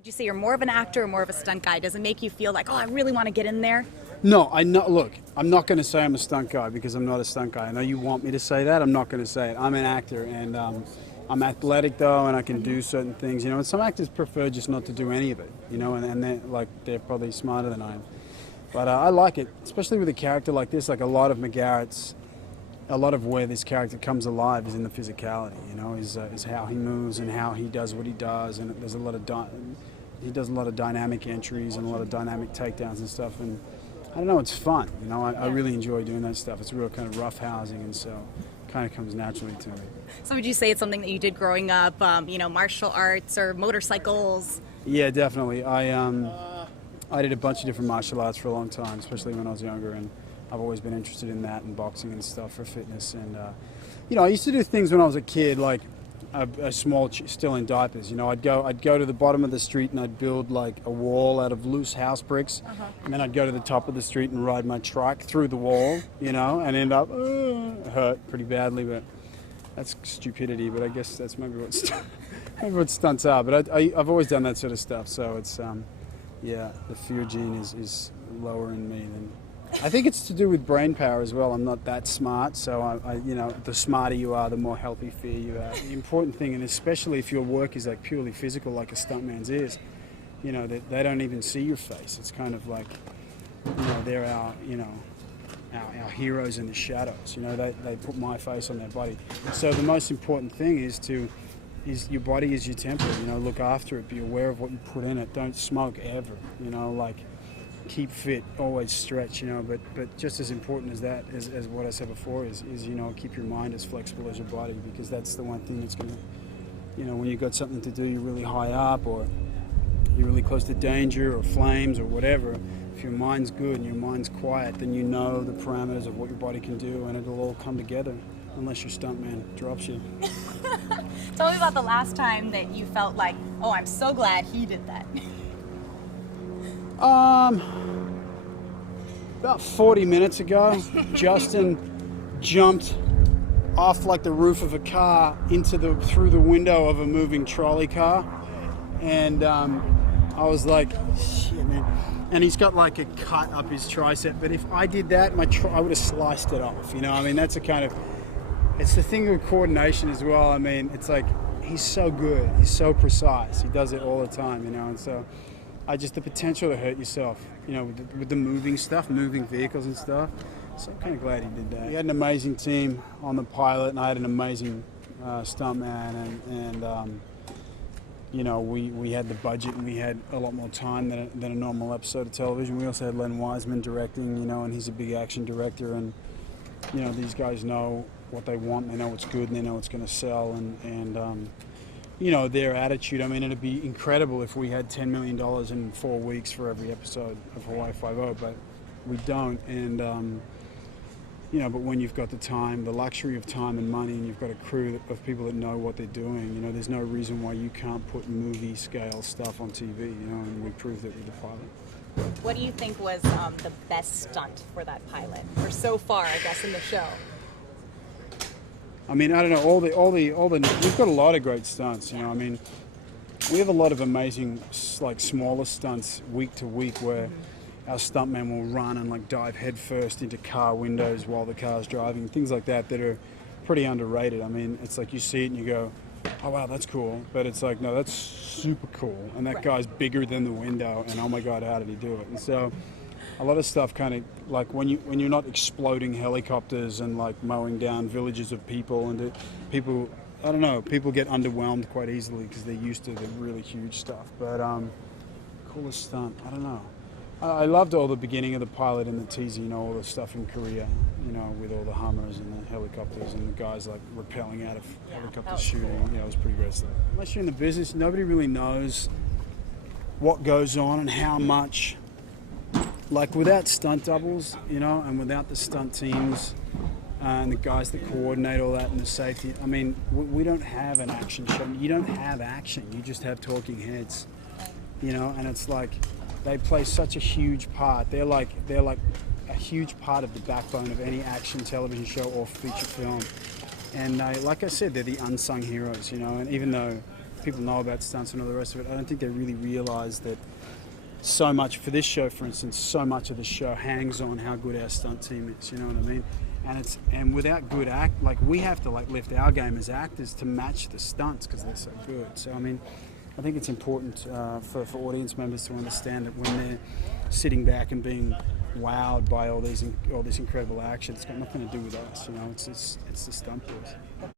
Would you say you're more of an actor or more of a stunt guy? Does it make you feel like, oh, I really want to get in there? No, look, I'm not going to say I'm a stunt guy because I'm not a stunt guy. I know you want me to say that. I'm not going to say it. I'm an actor, and I'm athletic though, and I can do certain things. And some actors prefer just not to do any of it. And they're probably smarter than I am. But I like it, especially with a character like this. Like a lot of McGarrett's, a lot of where this character comes alive is in the physicality. Is how he moves and how he does what he does, and there's a lot of he does a lot of dynamic entries and a lot of dynamic takedowns and stuff. And I don't know, it's fun. I really enjoy doing that stuff. It's real kind of rough housing, and so it kind of comes naturally to me. So would you say it's something that you did growing up, martial arts or motorcycles? Yeah, definitely. I did a bunch of different martial arts for a long time, especially when I was younger, and I've always been interested in that and boxing and stuff for fitness. And, I used to do things when I was a kid, like a small, still in diapers. I'd go to the bottom of the street and I'd build like a wall out of loose house bricks, and then I'd go to the top of the street and ride my trike through the wall, and end up hurt pretty badly. But that's stupidity. But I guess that's maybe what stunts are. But I've always done that sort of stuff. So it's the fear gene is lower in me than. I think it's to do with brain power as well. I'm not that smart, so the smarter you are, the more healthy fear you have. The important thing, and especially if your work is like purely physical, like a stuntman's is, they don't even see your face. It's kind of like, they're our heroes in the shadows. They put my face on their body. So the most important thing is your body is your temple. Look after it. Be aware of what you put in it. Don't smoke ever. Keep fit, always stretch, but just as important as that, as what I said before, is keep your mind as flexible as your body, because that's the one thing that's going to, when you've got something to do, you're really high up or you're really close to danger or flames or whatever, if your mind's good and your mind's quiet, then you know the parameters of what your body can do, and it'll all come together, unless your stuntman drops you. Tell me about the last time that you felt like, oh, I'm so glad he did that. About 40 minutes ago, Justin jumped off like the roof of a car through the window of a moving trolley car, and I was like, shit, man. And he's got like a cut up his tricep, but if I did that, I would have sliced it off. That's it's the thing with coordination as well. It's like he's so good, he's so precise, he does it all the time, and so. The potential to hurt yourself, with the moving stuff, moving vehicles and stuff. So I'm kind of glad he did that. We had an amazing team on the pilot, and I had an amazing stuntman, and we had the budget, and we had a lot more time than a normal episode of television. We also had Len Wiseman directing, and he's a big action director, and these guys know what they want, they know what's good, and they know what's going to sell, and their attitude. It'd be incredible if we had $10 million in 4 weeks for every episode of Hawaii Five-0, but we don't. And, but when you've got the time, the luxury of time and money, and you've got a crew of people that know what they're doing, there's no reason why you can't put movie-scale stuff on TV, and we proved it with the pilot. What do you think was the best stunt for that pilot, or so far, I guess, in the show? I don't know, all the we've got a lot of great stunts, we have a lot of amazing, like, smaller stunts week to week where our stuntmen will run and like dive headfirst into car windows while the car's driving, things like that are pretty underrated. It's like you see it and you go, oh wow, that's cool, but it's like, no, that's super cool, and that guy's bigger than the window, and oh my God, how did he do it? And so a lot of stuff kind of like when you're not exploding helicopters and like mowing down villages of people, and people get underwhelmed quite easily because they're used to the really huge stuff. But coolest stunt, I don't know. I loved all the beginning of the pilot and the teaser, all the stuff in Korea, with all the Hummers and the helicopters and the guys like rappelling out of helicopters shooting. It was pretty great stuff. Unless you're in the business, nobody really knows what goes on and how much. Like without stunt doubles, and without the stunt teams and the guys that coordinate all that and the safety, we don't have an action show. You don't have action, you just have talking heads, and it's like they play such a huge part. They're like a huge part of the backbone of any action television show or feature film. And like I said, they're the unsung heroes, and even though people know about stunts and all the rest of it, I don't think they really realise that so much for this show, for instance, so much of the show hangs on how good our stunt team is. You know what I mean? And without good act, like we have to lift our game as actors to match the stunts because they're so good. So I mean, I think it's important for audience members to understand that when they're sitting back and being wowed by all this incredible action, it's got nothing to do with us. You know, it's the stunt boys.